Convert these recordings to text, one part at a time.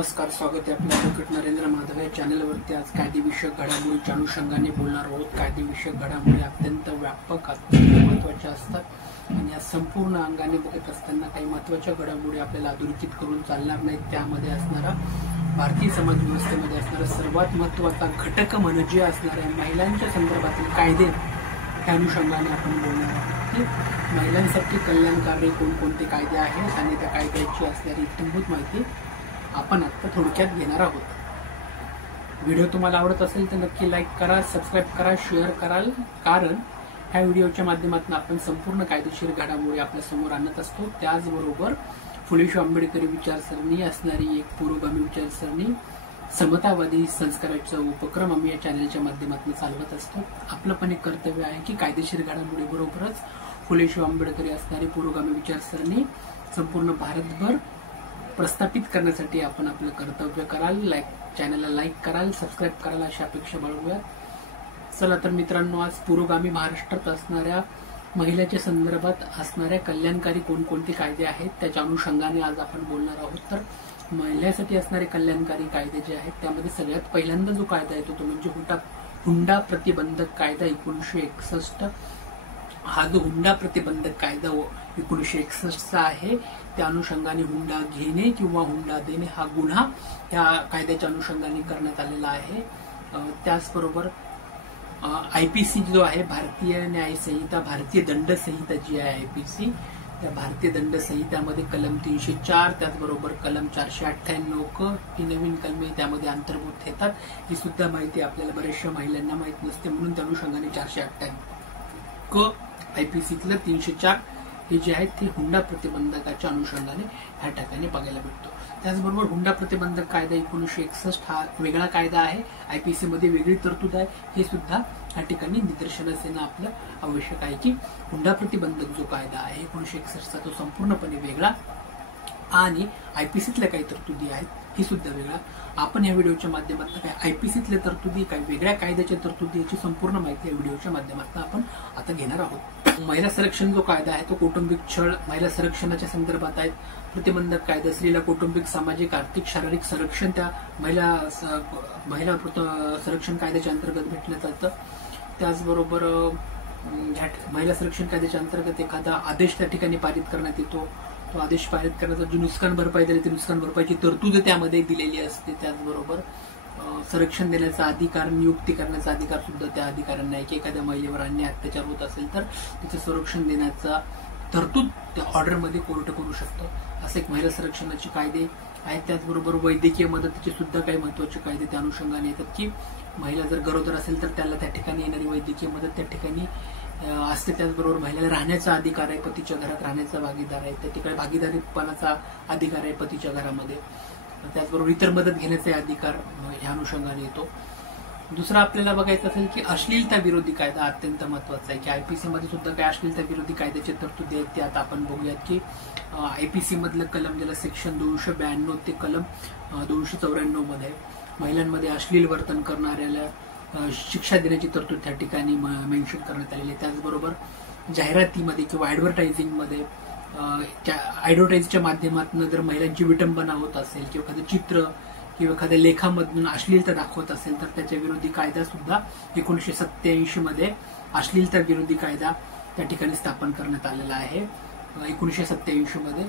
नमस्कार, स्वागत आहे आपल्या ॲडव्होकेट नरेंद्र माधव या चॅनलवरती। आज कायदेविषयक घडामोडीच्या अनुषंगाने बोलणार आहोत। कायदेविषयक घडामोडी अत्यंत व्यापक, अत्यंत महत्त्वाच्या असतात आणि या संपूर्ण अंगाने बघत असताना काही महत्त्वाच्या घडामोडी आपल्याला अधोरेखित करून चालणार नाहीत। त्यामध्ये असणारा भारतीय समाज व्यवस्थेमध्ये असणारा सर्वात महत्त्वाचा घटक म्हणजे असणाऱ्या महिलांच्या संदर्भातील कायदे या अनुषंगाने आपण बोलणार आहोत की महिलांसाठी कल्याणकारी कोणकोणते कायदे आहेत आणि त्या कायद्याची असणारी इत्थंभूत माहिती आपण आता थोडक्यात घेणार आहोत। व्हिडिओ तुम्हाला आवडत असेल तर नक्की लाईक करा, सबस्क्राईब करा, शेअर कराल, कारण ह्या व्हिडिओच्या माध्यमातून आपण संपूर्ण कायदेशीर घडामोडी आपल्या समोर आणत असतो। त्याचबरोबर फुले शाहू आंबेडकरी विचारसरणी असणारी एक पुरोगामी विचारसरणी, समतावादी संस्काराचा उपक्रम आम्ही या चॅनलच्या माध्यमातून चालवत असतो। आपलं पण एक कर्तव्य आहे की कायदेशीर घडामोडी बरोबरच फुले शाहू आंबेडकरी असणारी पुरोगामी विचारसरणी संपूर्ण भारतभर प्रस्थापित करण्यासाठी आपण आपलं कर्तव्य कराल। चॅनलला लाईक कराल, सबस्क्राईब कराल अशी अपेक्षा बाळगूयात। चला तर मित्रांनो, आज पुरोगामी महाराष्ट्रात असणाऱ्या महिलांच्या संदर्भात असणाऱ्या कल्याणकारी कोणकोणते कायदे आहेत त्याच्या अनुषंगाने आज आपण बोलणार आहोत। तर महिलांसाठी असणारे कल्याणकारी कायदे जे आहेत त्यामध्ये सगळ्यात पहिल्यांदा जो कायदा येतो तो म्हणजे हुंडा प्रतिबंधक कायदा 1961। हा जो हुंडा प्रतिबंधक कायदा 1961चा आहे, त्या अनुषंगाने हुंडा घेणे किंवा हुंडा देणे हा गुन्हा या कायद्याच्या अनुषंगाने करण्यात आलेला आहे। त्याचबरोबर आयपीसी जो आहे, भारतीय न्याय संहिता, भारतीय दंड संहिता जी आहे आयपीसी, त्या भारतीय दंड संहितामध्ये कलम 304, त्याचबरोबर कलम 498 क ही नवीन कलमे त्यामध्ये अंतर्भूत येतात। ही सुद्धा माहिती आपल्याला बऱ्याचशा महिलांना माहित नसते, म्हणून त्या अनुषंगाने 498 क आयपीसीतलं 304 हे जे आहेत ते हुंडा प्रतिबंधकाच्या अनुषंगाने ह्या ठिकाणी बघायला भेटतो। त्याचबरोबर हुंडा प्रतिबंधक कायदा 1961 हा वेगळा कायदा आहे, आयपीसी मध्ये वेगळी तरतूद आहे। हे सुद्धा या ठिकाणी निदर्शनास येणं आपलं आवश्यक आहे की हुंडा प्रतिबंधक जो कायदा आहे 1961चा तो संपूर्णपणे वेगळा आणि आयपीसीतल्या काही तरतुदी आहेत ही सुद्धा वेगळा। आपण या व्हिडिओच्या माध्यमातून काय आयपीसीतल्या तरतुदी, काही वेगळ्या कायद्याच्या तरतुदी याची संपूर्ण माहिती या व्हिडिओच्या माध्यमातून आपण आता घेणार आहोत। महिला संरक्षण जो कायदा आहे तो कौटुंबिक छळ महिला संरक्षणाच्या संदर्भात आहे। प्रतिबंधक कायदा स्त्रीला कौटुंबिक, सामाजिक, आर्थिक, शारीरिक संरक्षण त्या महिला संरक्षण कायद्याच्या अंतर्गत भेटण्यात येतं। त्याचबरोबर महिला संरक्षण कायद्याच्या अंतर्गत एखादा आदेश त्या ठिकाणी पारित करण्यात येतो, तो आदेश पारित करण्याचा जी नुकसान भरपाई दिली ती नुकसान भरपाईची तरतूद त्यामध्ये दिलेली असते। त्याचबरोबर संरक्षण देण्याचा अधिकार, नियुक्ती करण्याचा अधिकार सुद्धा त्या अधिकाऱ्यांना आहे की एखाद्या महिलेवर अन्याय अत्याचार होत असेल तर तिचं संरक्षण देण्याचा तरतूद त्या ऑर्डरमध्ये कोर्ट करू शकतं। असे एक महिला संरक्षणाचे कायदे आहेत। त्याचबरोबर वैद्यकीय मदतीचे सुद्धा काही महत्त्वाचे कायदे त्या अनुषंगाने येतात की महिला जर गरोदर असेल तर त्याला त्या ठिकाणी येणारी वैद्यकीय मदत त्या ठिकाणी असते। त्याचबरोबर महिलेला राहण्याचा अधिकार आहे, पतीच्या घरात राहण्याचा भागीदार आहे, त्या ठिकाणी भागीदारीपणाचा अधिकार आहे पतीच्या घरामध्ये। त्याचबरोबर इतर मदत घेण्याचा अधिकार ह्या अनुषंगाने येतो। दुसरा आपल्याला बघायचं असेल की अश्लीलता विरोधी कायदा अत्यंत महत्वाचा आहे की आयपीसी मध्ये सुद्धा काही अश्लीलता विरोधी कायद्याचे तरतुदी आहेत ते आता आपण बघूयात की आयपीसी मधलं कलम ज्याला सेक्शन 292 ते कलम 294 मध्ये महिलांमध्ये अश्लील वर्तन करणाऱ्याला शिक्षा देण्याची तरतूद त्या ठिकाणी मेन्शन करण्यात आलेली आहे। त्याचबरोबर जाहिरातीमध्ये किंवा ऍडव्हर्टायझिंगमध्ये ऍडव्हर्टाईजच्या माध्यमातून जर महिलांची विटंबना होत असेल किंवा एखादं चित्र किंवा एखाद्या लेखामधून अश्लीलता दाखवत असेल तर त्याच्या विरोधी कायदा सुद्धा 1987 मध्ये अश्लीलता विरोधी कायदा त्या ठिकाणी स्थापन करण्यात आलेला आहे 1987 मध्ये।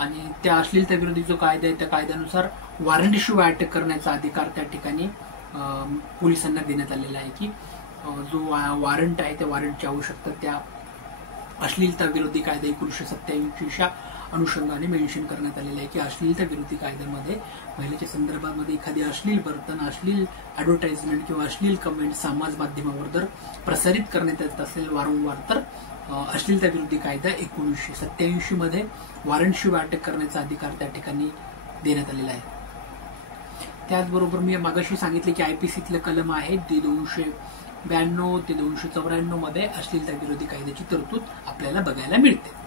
आणि त्या अश्लीलता विरोधी जो कायदा आहे त्या कायद्यानुसार वॉरंटशिवाय अटक करण्याचा अधिकार त्या ठिकाणी पोलिसांना देण्यात आलेला आहे की जो वॉरंट आहे त्या वॉरंटची आवश्यकता त्या अश्लीलता विरोधी कायदा 1987च्या अनुषंगाने मेन्शन करण्यात आलेलं आहे की अश्लीलता विरोधी कायद्यामध्ये महिलेच्या संदर्भामध्ये एखादी अश्लील वर्तन, अश्लील ऍडव्हर्टाइजमेंट किंवा अश्लील कमेंट समाज माध्यमावर जर प्रसारित करण्यात येत असेल वारंवार तर अश्लीलता विरोधी कायदा 1987 मध्ये वॉरंटशिवाय अटक करण्याचा अधिकार त्या ठिकाणी देण्यात आलेला आहे। त्याचबरोबर मी मागाशी सांगितले की आयपीसीतले कलम आहे ते 292 ते 294 मध्ये अश्लीलता विरोधी कायद्याची तरतूद आपल्याला बघायला मिळते।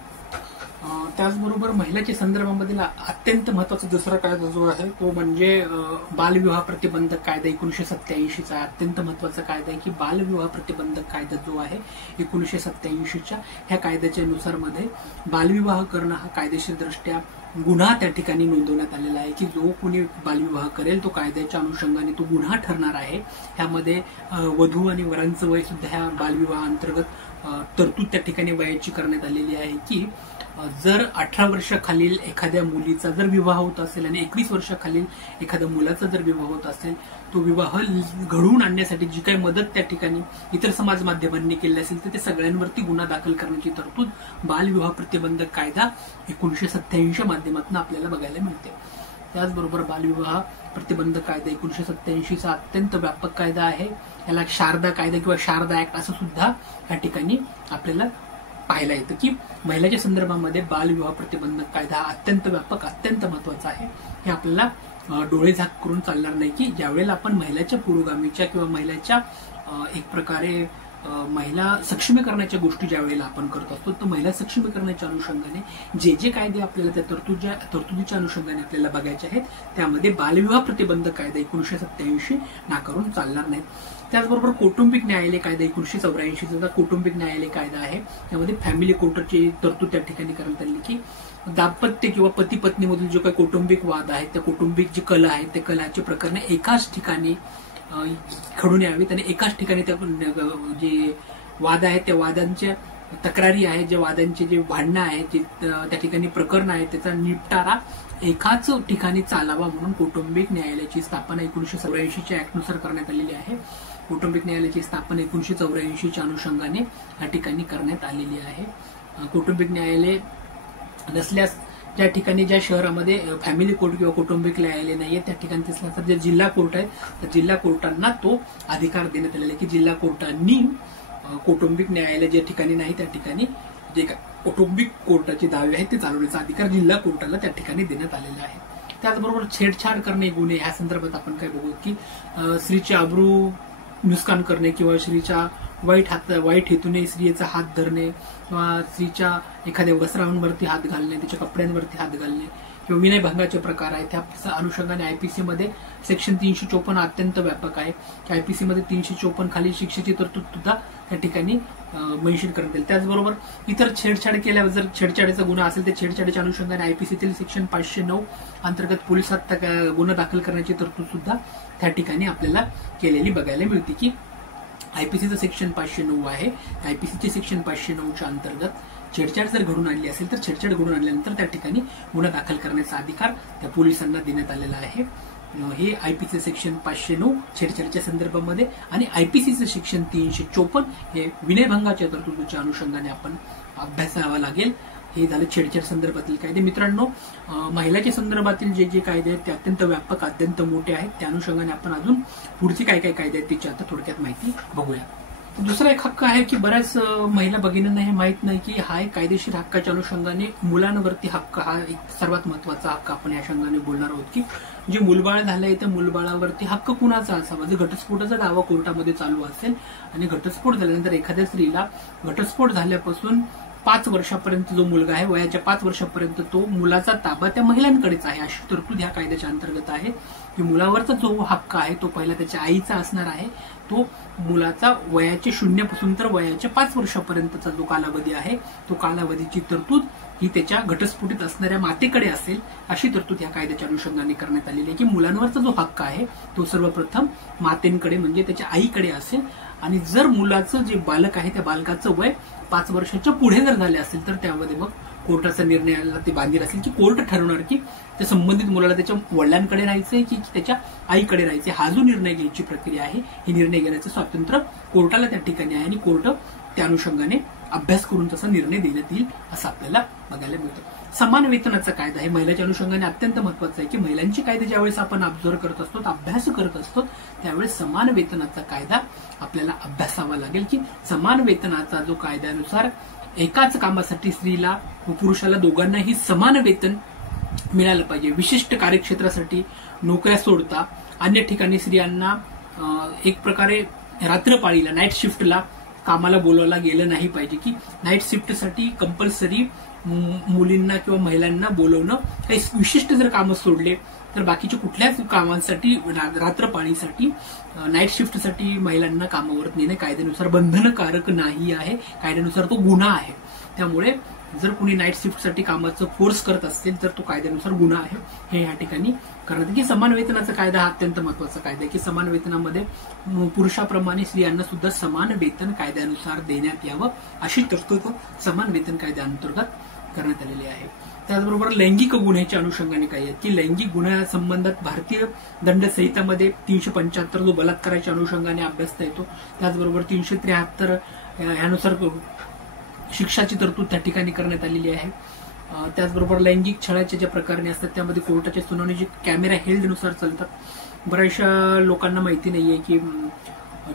त्याचबरोबर महिलाच्या संदर्भामधील अत्यंत महत्वाचा दुसरा कायदा जो आहे तो म्हणजे बालविवाह प्रतिबंधक कायदा 1987चा अत्यंत महत्वाचा कायदा आहे की बालविवाह प्रतिबंधक कायदा जो आहे 1987च्या ह्या कायद्याच्या नुसार मध्ये बालविवाह करणं हा कायदेशीर दृष्ट्या गुन्हा त्या ठिकाणी नोंदवण्यात आलेला आहे की जो कोणी बालविवाह करेल तो कायद्याच्या अनुषंगाने तो गुन्हा ठरणार आहे. ह्यामध्ये वधू आणि वरांचं वय सुद्धा ह्या बालविवाह अंतर्गत तरतूद त्या ठिकाणी वयाची करण्यात आलेली आहे की जर 18 वर्षाखालील एखाद्या मुलीचा जर विवाह होत असेल आणि 21 वर्षाखालील एखाद्या मुलाचा जर विवाह होत असेल तो विवाह घडवून आणण्यासाठी जी काही मदत त्या ठिकाणी इतर समाज माध्यमांनी केली असेल तर ते सगळ्यांवरती गुन्हा दाखल करण्याची तरतूद बालविवाह प्रतिबंधक कायदा 1987 माध्यमातून आपल्याला बघायला मिळते. त्याचबरोबर बालविवाह प्रतिबंधक कायदा 1987चा अत्यंत व्यापक कायदा आहे. याला शारदा कायदा किंवा शारदा ऍक्ट असं सुद्धा या ठिकाणी आपल्याला पाहायला येतं की महिलाच्या संदर्भामध्ये बालविवाह प्रतिबंधक कायदा अत्यंत व्यापक अत्यंत महत्वाचा आहे. हे आपल्याला डोळे झाक करून चालणार नाही की ज्यावेळेला आपण महिलाच्या पुरोगामीच्या किंवा महिलाच्या एक प्रकारे महिला सक्षमीकरणाच्या गोष्टी ज्या वेळेला आपण करत असतो तर महिला सक्षमीकरणाच्या अनुषंगाने जे जे कायदे आपल्याला त्या तरतुदीच्या अनुषंगाने आपल्याला बघायचे आहेत त्यामध्ये बालविवाह प्रतिबंधक कायदा 1987 नाकारून चालणार नाही. त्याचबरोबर कौटुंबिक न्यायालय कायदा 1984 कौटुंबिक न्यायालय कायदा आहे. त्यामध्ये फॅमिली कोर्टची तरतूद त्या ठिकाणी करण्यात आली की दाम्पत्य किंवा पती पत्नीमधील जो काही कौटुंबिक वाद आहेत त्या कौटुंबिक जी कलह आहेत त्या कलहाची प्रकरणे एकाच ठिकाणी घडून यावीत आणि एकाच ठिकाणी त्या जे वाद आहेत त्या वादांच्या तक्रारी आहेत जे वादांचे जे भांडणं आहेत जे त्या ठिकाणी प्रकरण आहेत त्याचा निपटारा एकाच ठिकाणी चालावा म्हणून कौटुंबिक न्यायालयाची स्थापना 1984च्या ऍक्टनुसार करण्यात आलेली आहे. कौटुंबिक न्यायालयाची स्थापना 1984च्या अनुषंगाने या ठिकाणी करण्यात आलेली आहे. कौटुंबिक न्यायालय नसल्यास ज्या ठिकाणी ज्या शहरामध्ये फॅमिली कोर्ट किंवा कौटुंबिक न्यायालय नाहीये त्या ठिकाणी नसल्यास जे जिल्हा कोर्ट आहे त्या जिल्हा कोर्टांना तो अधिकार देण्यात आलेला आहे की जिल्हा कोर्टांनी कौटुंबिक न्यायालय ज्या ठिकाणी नाही त्या ठिकाणी जे कौटुंबिक कोर्टाचे दावे आहेत ते चालवण्याचा अधिकार जिल्हा कोर्टाला त्या ठिकाणी देण्यात आलेला आहे. त्याचबरोबर छेडछाड करणे गुन्हे ह्या संदर्भात आपण काय बघू की स्त्रीचे अब्रू नुकसान करणे किंवा स्त्रीच्या वाईट हेतूने स्त्रियेचा हात धरणे किंवा स्त्रीच्या एखाद्या वस्त्रांवरती हात घालणे त्याच्या कपड्यांवरती हात घालणे किंवा विनयभंगाचे प्रकार आहेत त्या अनुषंगाने आयपीसी मध्ये सेक्शन 354 अत्यंत व्यापक आहे. आयपीसी मध्ये 354 खाली शिक्षेची तरतूद सुद्धा त्या ठिकाणी मेन्शन करण्यात येईल. त्याचबरोबर इतर छेडछाड केल्यावर जर छेडछाडीचा गुन्हा असेल तर छेडछाडीच्या अनुषंगाने आयपीसीतील सेक्शन 509 अंतर्गत पोलिसात गुन्हा दाखल करण्याची तरतूद सुद्धा त्या ठिकाणी आपल्याला केलेली बघायला मिळते की आयपीसीचं सेक्शन 509 आहे. आयपीसीचे सेक्शन 509च्या अंतर्गत छेडछाड जर घडून आणली असेल तर छेडछाड घडून आणल्यानंतर त्या ठिकाणी गुन्हा दाखल करण्याचा अधिकार त्या पोलिसांना देण्यात आलेला आहे. हे आयपीसी सेक्शन 509 छेडछाडीच्या संदर्भामध्ये आणि आयपीसीचं सेक्शन 354 हे विनयभंगाच्या तरतुदीच्या अनुषंगाने आपण अभ्यासावा लागेल. हे झाले छेडछाड संदर्भातील कायदे. मित्रांनो, महिलाच्या संदर्भातील जे जे कायदे आहेत ते अत्यंत व्यापक अत्यंत मोठे आहेत. त्या अनुषंगाने आपण अजून पुढचे काय काय कायदे आहेत त्याची आता थोडक्यात माहिती बघूया. दुसरा एक हक्क आहे की बऱ्याच महिला भगिनींना हे माहित नाही की हा एक कायदेशीर हक्काच्या अनुषंगाने मुलांवरती हक्क हा एक सर्वात महत्वाचा हक्क आपण या अनुषंगाने बोलणार आहोत की जे मुलबाळ झालंय त्या मुलबाळावरती हक्क कुणाचा असावा. जर घटस्फोटाचा दावा कोर्टामध्ये चालू असेल आणि घटस्फोट झाल्यानंतर एखाद्या स्त्रीला घटस्फोट झाल्यापासून 5 वर्षापर्यंत जो मुलगा आहे वयाच्या 5 वर्षापर्यंत तो मुलाचा ताबा त्या महिलांकडेच आहे अशी तरतूद ह्या कायद्याच्या अंतर्गत आहे की मुलावरचा जो हक्क आहे तो पहिला त्याच्या आईचा असणार आहे. तो मुलाचा वयाचे 0 पासून तर वयाच्या 5 वर्षापर्यंतचा जो कालावधी आहे तो कालावधीची तरतूद ही त्याच्या घटस्फोटीत असणाऱ्या मातेकडे असेल अशी तरतूद या कायद्याच्या अनुषंगाने करण्यात आलेली आहे की मुलांवरचा जो हक्क आहे तो सर्वप्रथम मातेंकडे म्हणजे त्याच्या आईकडे असेल. आणि जर मुलाचं जे बालक आहे त्या बालकाचं वय 5 वर्षाच्या पुढे जर झाले असेल तर त्यामध्ये मग कोर्टाचा निर्णयाला ते बांधील असेल की कोर्ट ठरवणार की त्या संबंधित मुलाला त्याच्या वडिलांकडे राहायचंय की त्याच्या आईकडे राहायचंय. हा जो निर्णय घ्यायची प्रक्रिया आहे ही निर्णय घेण्याचं स्वातंत्र्य कोर्टाला त्या ठिकाणी आहे आणि कोर्ट त्या अनुषंगाने अभ्यास करून तसा निर्णय देण्यात येईल असं आपल्याला बघायला मिळतं. समान वेतनाचा कायदा हे महिलाच्या अनुषंगाने अत्यंत महत्वाचा आहे की महिलांचे कायदे ज्यावेळेस आपण ऑब्झर्व्ह करत असतो अभ्यास करत असतो त्यावेळेस समान वेतनाचा कायदा आपल्याला अभ्यासावा लागेल की समान वेतनाचा जो कायद्यानुसार एकाच कामासाठी स्त्रीला व पुरुषाला दोघांनाही समान वेतन मिळालं पाहिजे. विशिष्ट कार्यक्षेत्रासाठी नोकऱ्या सोडता अन्य ठिकाणी स्त्रियांना एक प्रकारे रात्रपाळीला नाईट शिफ्टला कामाला बोलवला गेलं नाही पाहिजे की नाईट शिफ्टसाठी कंपल्सरी मुलींना किंवा महिलांना बोलवणं काही विशिष्ट जर कामं सोडले तर बाकीच्या कुठल्याच कामांसाठी रात्रपाळीसाठी नाईट शिफ्टसाठी महिलांना कामावर नेणे कायद्यानुसार बंधनकारक नाही आहे. कायद्यानुसार तो गुन्हा आहे. त्यामुळे जर कुणी नाईट शिफ्टसाठी कामाचं फोर्स करत असेल तर तो कायद्यानुसार गुन्हा आहे हे या ठिकाणी करण्यात. की समान वेतनाचा कायदा हा अत्यंत महत्वाचा कायदा आहे की समान वेतनामध्ये पुरुषाप्रमाणे स्त्रियांना सुद्धा समान वेतन कायद्यानुसार देण्यात यावं अशी तरतूद समान वेतन कायद्याअंतर्गत करण्यात आलेली आहे. त्याचबरोबर लैंगिक गुन्ह्याच्या अनुषंगाने काय आहे की लैंगिक गुन्ह्यासंबंधात भारतीय दंड संहितामध्ये 375 जो बलात्काराच्या अनुषंगाने अभ्यासता येतो, त्याचबरोबर 373 यानुसार शिक्षाची तरतूद त्या ठिकाणी करण्यात आलेली आहे. त्याचबरोबर लैंगिक छळाच्या ज्या प्रकरणे असतात त्यामध्ये कोर्टाच्या सुनावणी जे कॅमेरा हेल्डनुसार चालतात. बऱ्याचशा लोकांना माहिती नाहीये की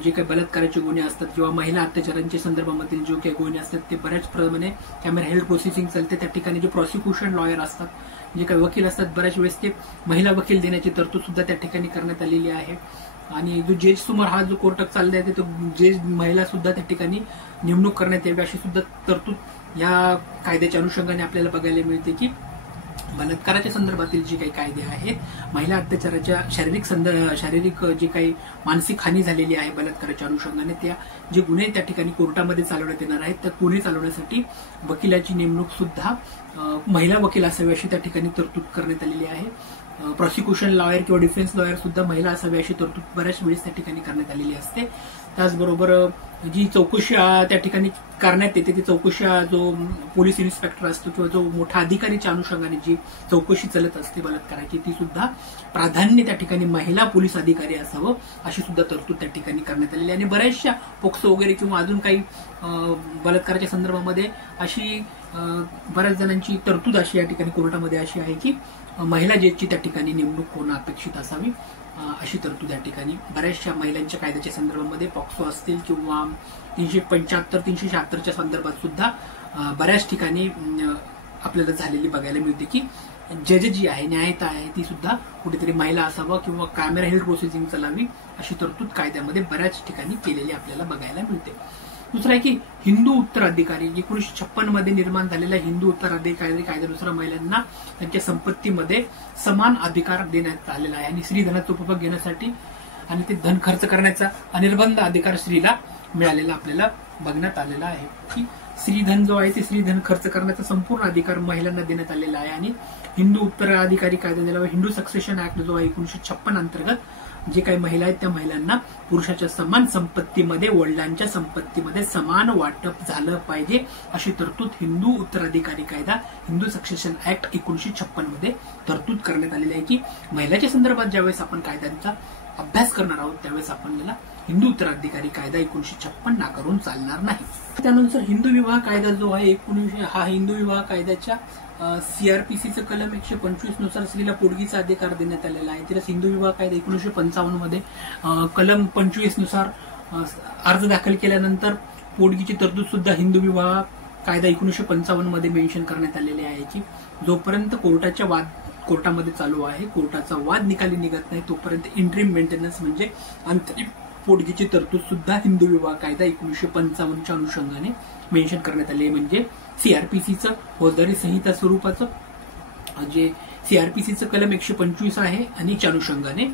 जे काही बलात्काराचे गुन्हे असतात किंवा महिला अत्याचारांच्या संदर्भामधील जे काही गुन्हे असतात ते बऱ्याच प्रमाणे कॅमेरा हेल्ड प्रोसेसिंग चालते. त्या ठिकाणी जे प्रॉसिक्युशन लॉयर असतात, जे काही वकील असतात, बऱ्याच वेळेस ते महिला वकील देण्याची तरतूद सुद्धा त्या ठिकाणी करण्यात आलेली आहे. आणि जो जज समोर हा जो कोर्ट चालला आहे तो जज महिला सुद्धा त्या ठिकाणी नेमणूक करण्यात यावी अशी सुद्धा तरतूद या कायद्याच्या अनुषंगाने आपल्याला बघायला मिळते की बलात्काराच्या संदर्भातील जे काही कायदे आहेत, महिला अत्याचाराच्या शारीरिक जे काही मानसिक हानी झालेली आहे बलात्काराच्या अनुषंगाने त्या जे गुन्हे त्या ठिकाणी कोर्टामध्ये चालवण्यात येणार आहेत, त्या गुन्हे चालवण्यासाठी वकिलाची नेमणूक सुद्धा महिला वकील असावी अशी त्या ठिकाणी तरतूद करण्यात आलेली आहे. प्रॉसिक्युशन लॉयर किंवा डिफेन्स लॉयर सुद्धा महिला असावी अशी तरतूद बऱ्याच वेळेस त्या ठिकाणी करण्यात आलेली असते. त्याचबरोबर जी चौकशी त्या ठिकाणी करण्यात येते ती चौकशी जो पोलीस इन्स्पेक्टर असतो किंवा जो मोठा अधिकारीच्या अनुषंगाने जी चौकशी चालत असते बलात्काराची ती सुद्धा प्राधान्य त्या ठिकाणी महिला पोलीस अधिकारी असावं अशी सुद्धा तरतूद त्या ठिकाणी करण्यात आलेली आहे. आणि बऱ्याचशा पोक्सो वगैरे किंवा अजून काही बलात्काराच्या संदर्भामध्ये अशी बऱ्याच जणांची तरतूद अशी या ठिकाणी कोर्टामध्ये अशी आहे की महिला जजची त्या ठिकाणी नेमणूक होणं अपेक्षित असावी अशी तरतूद या ठिकाणी बऱ्याचशा महिलांच्या कायद्याच्या संदर्भामध्ये पॉक्सो असतील किंवा 375 376च्या संदर्भात सुद्धा बऱ्याच ठिकाणी आपल्याला झालेली बघायला मिळते की जज जी आहे, न्यायता आहे, ती सुद्धा कुठेतरी महिला असावं किंवा कॅमेरा हेल्ड प्रोसेसिंग चालावी अशी तरतूद कायद्यामध्ये बऱ्याच ठिकाणी केलेली आपल्याला बघायला मिळते. दुसरं आहे की हिंदू उत्तराधिकारी 1956 मध्ये निर्माण झालेल्या हिंदू उत्तराधिकारी कायद्यानुसार महिलांना त्यांच्या संपत्तीमध्ये समान अधिकार देण्यात आलेला आहे आणि स्त्रीधनाचा उपभोग घेण्यासाठी आणि ते धन खर्च करण्याचा अनिर्बंध अधिकार स्त्रीला मिळालेला आपल्याला बघण्यात आलेला आहे. की स्त्रीधन जो आहे ते स्त्रीधन खर्च करण्याचा संपूर्ण अधिकार महिलांना देण्यात आलेला आहे. आणि हिंदू उत्तराधिकारी कायदा दिला हिंदू सक्सेशन ऍक्ट जो आहे 1956 अंतर्गत जे काही महिला आहेत त्या महिलांना पुरुषाच्या समान संपत्तीमध्ये, वडिलांच्या संपत्तीमध्ये समान वाटप झालं पाहिजे अशी तरतूद हिंदू उत्तराधिकारी कायदा हिंदू सक्सेशन ऍक्ट 1956 मध्ये तरतूद करण्यात आलेली आहे. की महिलाच्या संदर्भात ज्यावेळेस आपण कायद्यांचा अभ्यास करणार आहोत त्यावेळेस आपण याला हिंदू उत्तराधिकारी कायदा 1956 नाकारून चालणार नाही. त्यानंतर हिंदू विवाह कायदा जो आहे हा हिंदू विवाह कायद्याच्या सीआरपीसीचं कलम 125 नुसार स्त्रीला पोटगीचा अधिकार देण्यात आलेला आहे. तिला हिंदू विवाह कायदा 1955 मध्ये कलम 25 नुसार अर्ज दाखल केल्यानंतर पोटगीची तरतूद सुद्धा हिंदू विवाह कायदा 1955 मध्ये मेन्शन करण्यात आलेले आहे की जोपर्यंत कोर्टामध्ये चालू आहे, कोर्टाचा वाद निकाली निघत नाही तोपर्यंत इंटरिम मेंटेनन्स म्हणजे अंतरिम पोटगीची तरतूद सुद्धा हिंदू विवाह कायदा 1955च्या अनुषंगाने मेन्शन करण्यात आले. म्हणजे सीआरपीसीचं फौजदारी संहिता स्वरूपाचं जे सीआरपीसीचं कलम 125 आहे आणि च्या अनुषंगाने.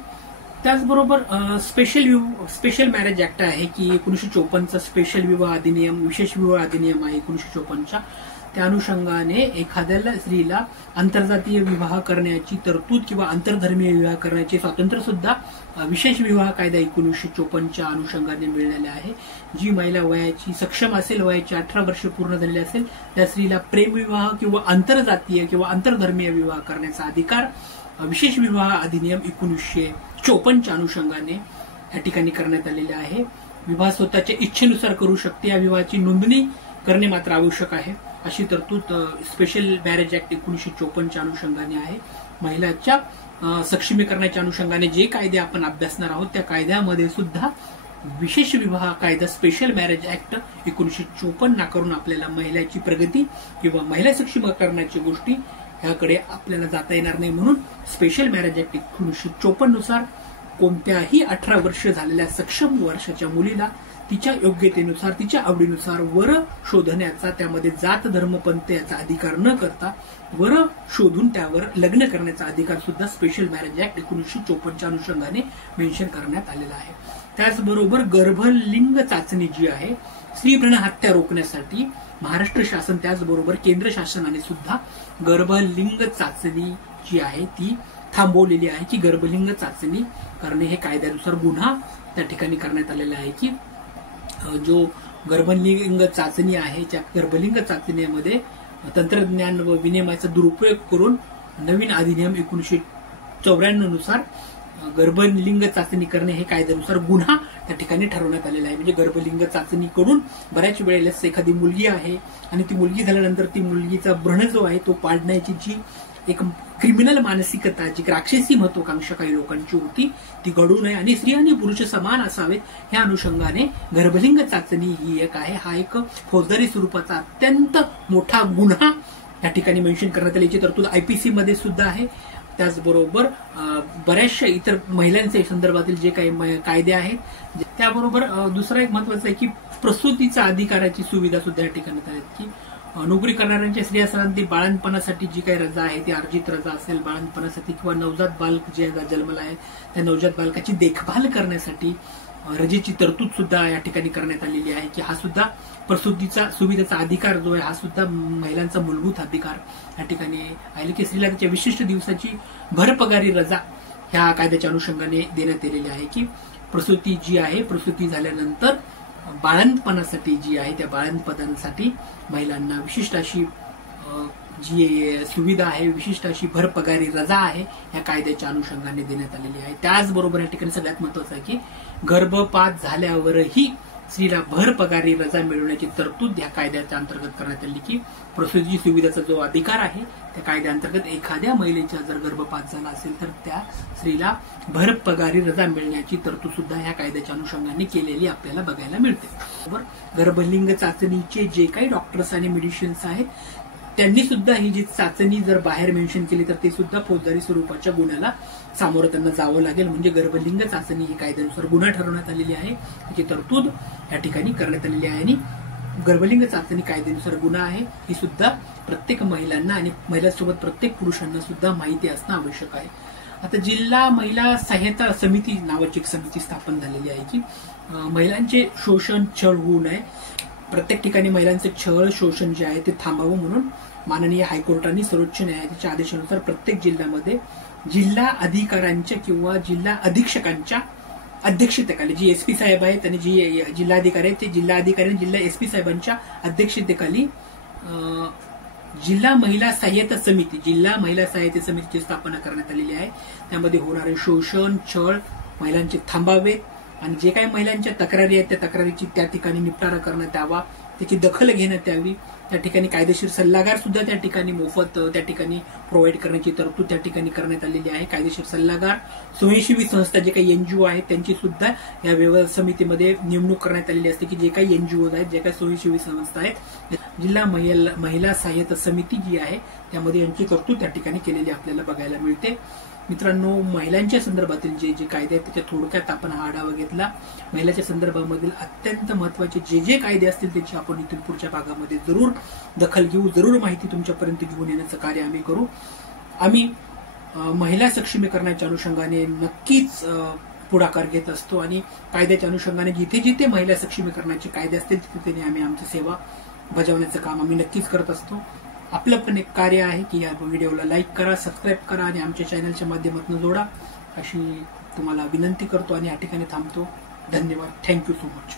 त्याचबरोबर स्पेशल मॅरेज ऍक्ट आहे की 1954चा स्पेशल विवाह अधिनियम, विशेष विवाह अधिनियम आहे 1954च्या. त्या अनुषंगाने एखाद्या स्त्रीला आंतरजातीय विवाह करण्याची तरतूद किंवा आंतरधर्मीय विवाह करण्याचे स्वातंत्र्य सुद्धा विशेष विवाह कायदा 1954च्या अनुषंगाने मिळालेला आहे. जी महिला वयाची सक्षम असेल, वयाची 18 वर्ष पूर्ण झालेली असेल त्या स्त्रीला प्रेमविवाह किंवा आंतरजातीय किंवा आंतरधर्मीय विवाह करण्याचा अधिकार विशेष विवाह अधिनियम 1954च्या अनुषंगाने या ठिकाणी करण्यात आलेले आहे. विवाह स्वतःच्या इच्छेनुसार करू शकते, या विवाहाची नोंदणी करणे मात्र आवश्यक आहे अशी तरतूद स्पेशल मॅरेज ऍक्ट 1954च्या अनुषंगाने आहे. महिलांच्या सक्षमीकरणाच्या अनुषंगाने जे कायदे आपण अभ्यासणार आहोत त्या कायद्यामध्ये सुद्धा विशेष विवाह कायदा स्पेशल मॅरेज ऍक्ट 1954 नाकारून आपल्याला महिलाची प्रगती किंवा महिला सक्षमीकरणाची गोष्टी ह्याकडे आपल्याला जाता येणार नाही. म्हणून स्पेशल मॅरेज ऍक्ट 1954 नुसार कोणत्याही 18 वर्ष झालेल्या सक्षम वर्षाच्या मुलीला तिच्या योग्यतेनुसार तिच्या आवडीनुसार वर शोधण्याचा, त्यामध्ये जात धर्म पंथ याचा अधिकार न करता वर शोधून त्यावर लग्न करण्याचा अधिकार सुद्धा स्पेशल मॅरेज ऍक्ट 1954च्या अनुषंगाने मेन्शन करण्यात आलेला आहे. त्याचबरोबर गर्भलिंग चाचणी जी आहे, स्त्री भ्रूण हत्या रोखण्यासाठी महाराष्ट्र शासन त्याचबरोबर केंद्र शासनाने सुद्धा गर्भलिंग चाचणी जी आहे ती थांबवलेली आहे, की गर्भलिंग चाचणी करणे हे कायद्यानुसार गुन्हा त्या ठिकाणी करण्यात आलेला आहे. की जो गर्भलिंग चाचणी आहे त्या गर्भलिंग चाचणीमध्ये तंत्रज्ञान व विनिमयाचा दुरुपयोग करून नवीन अधिनियम 1994 नुसार गर्भलिंग चाचणी करणे हे कायद्यानुसार गुन्हा त्या ठिकाणी ठरवण्यात आलेला आहे. म्हणजे गर्भलिंग चाचणी करून बऱ्याच वेळेला एखादी मुलगी आहे आणि ती मुलगी झाल्यानंतर ती मुलगीचा भ्रूण जो आहे तो पाडण्याची जी एक क्रिमिनल मानसिकता, जी राक्षसी महत्वाकांक्षा काही लोकांची होती ती घडू नये आणि स्त्री आणि पुरुष समान असावेत ह्या अनुषंगाने गर्भलिंग चाचणी ही एक आहे. हा एक फौजदारी स्वरूपाचा अत्यंत मोठा गुन्हा या ठिकाणी मेन्शन करण्यात आल्याची तरतूद IPC मध्ये सुद्धा आहे. त्याचबरोबर बऱ्याचशा इतर महिलांच्या संदर्भातील जे काही कायदे आहेत, त्याबरोबर दुसरा एक महत्वाचं आहे की प्रसूतीचा अधिकाराची सुविधा सुद्धा या ठिकाणी आहेत. की नोकरी करणाऱ्यांच्या स्त्रियांसाठी बाळंतपणासाठी जी काही रजा आहे ती अर्जित रजा असेल, बाळंतपणासाठी किंवा नवजात बालक जे जन्मला आहे त्या नवजात बालकाची देखभाल करण्यासाठी रजेची तरतूद सुद्धा या ठिकाणी करण्यात आलेली आहे. की हा सुद्धा प्रसूतीचा सुविधेचा अधिकार जो आहे हा सुद्धा महिलांचा मूलभूत अधिकार या ठिकाणी आहे. की स्त्रीला त्याच्या विशिष्ट दिवसाची भरपगारी रजा ह्या कायद्याच्या अनुषंगाने देण्यात आलेली आहे. की प्रसूती जी आहे, प्रसूती झाल्यानंतर बाळंतपणासाठी जी आहे त्या बाळंतपणासाठी महिलांना विशिष्ट अशी जी सुविधा आहे, विशिष्ट अशी भरपगारी रजा आहे या कायद्याच्या अनुषंगाने देण्यात आलेली आहे. त्याचबरोबर या ठिकाणी सगळ्यात महत्वाचं आहे की गर्भपात झाल्यावरही स्त्रीला भरपगारी रजा मिळवण्याची तरतूद या कायद्याच्या अंतर्गत करण्यात आली. की प्रसूती सुविधेचा जो अधिकार आहे त्या कायद्याअंतर्गत एखाद्या महिलेचा जर गर्भपात झाला असेल तर त्या स्त्रीला भरपगारी रजा मिळण्याची तरतूद सुद्धा ह्या कायद्याच्या अनुषंगाने केलेली आपल्याला बघायला मिळते. बरोबर, गर्भलिंग चाचणीचे जे काही डॉक्टर्स आणि मेडिसिन्स आहेत त्यांनी सुद्धा ही जी चाचणी जर बाहेर मेन्शन केली तर ते सुद्धा फौजदारी स्वरूपाच्या गुन्ह्याला सामोरं त्यांना जावं लागेल. म्हणजे गर्भलिंग चाचणी ही कायद्यानुसार गुन्हा ठरवण्यात आलेली आहे, त्याची तरतूद या ठिकाणी करण्यात आलेली आहे. आणि गर्भलिंग चाचणी कायद्यानुसार गुन्हा आहे ही सुद्धा प्रत्येक महिलांना आणि महिलांसोबत प्रत्येक पुरुषांना सुद्धा माहिती असणं आवश्यक आहे. आता जिल्हा महिला सहायता समिती नावाची एक समिती स्थापन झालेली आहे की महिलांचे शोषण छळ होऊ नये, प्रत्येक ठिकाणी महिलांचे छळ शोषण जे आहे ते थांबावं म्हणून माननीय हायकोर्टाने सर्वोच्च न्यायालयाच्या आदेशानुसार प्रत्येक जिल्ह्यामध्ये जिल्हा अधिकाऱ्यांच्या किंवा जिल्हा अधीक्षकांच्या अध्यक्षतेखाली जी SP साहेब आहेत आणि जी जिल्हाधिकारी आहेत ते जिल्हाधिकारी आणि जिल्हा SP साहेबांच्या अध्यक्षतेखाली जिल्हा महिला सहाय्यता समिती, जिल्हा महिला सहाय्यता समितीची स्थापना करण्यात आलेली आहे. त्यामध्ये होणारे शोषण छळ महिलांचे थांबावेत आणि जे काही महिलांच्या तक्रारी आहेत त्या तक्रारीची त्या ठिकाणी निपटारा करण्यात यावा, त्याची दखल घेण्यात यावी. त्या ठिकाणी कायदेशीर सल्लागार सुद्धा त्या ठिकाणी मोफत त्या ठिकाणी प्रोव्हाइड करण्याची तरतूद त्या ठिकाणी करण्यात आलेली आहे. कायदेशीर सल्लागार, स्वयंसेवी संस्था जे काही NGO आहेत त्यांची सुद्धा या समितीमध्ये नेमणूक करण्यात आलेली असते. की जे काही NGOज आहेत, जे काही स्वयंसेवी संस्था आहेत, जिल्हा महिला सहाय्यता समिती जी आहे त्यामध्ये यांची तरतूद त्या ठिकाणी केलेली आपल्याला बघायला मिळते. मित्रांनो, महिलांच्या संदर्भातील जे जे कायदे आहेत त्याच्या थोडक्यात आपण हा आढावा घेतला. महिलांच्या संदर्भामधील अत्यंत महत्वाचे जे जे कायदे असतील त्याची आपण इथून पुढच्या भागामध्ये जरूर दखल घेऊ, जरूर माहिती तुमच्यापर्यंत घेऊन येण्याचं कार्य आम्ही करू. आम्ही महिला सक्षमीकरणाच्या अनुषंगाने नक्कीच पुढाकार घेत असतो आणि कायद्याच्या अनुषंगाने जिथे जिथे महिला सक्षमीकरणाचे कायदे असतील तिथे आम्ही आमची सेवा बजावण्याचं काम आम्ही नक्कीच करत असतो. आपलं पण एक कार्य आहे की या व्हिडिओला लाईक करा, सबस्क्राईब करा आणि आमच्या चॅनलच्या माध्यमातून जोडा अशी तुम्हाला विनंती करतो आणि या ठिकाणी थांबतो. धन्यवाद. Thank you so much.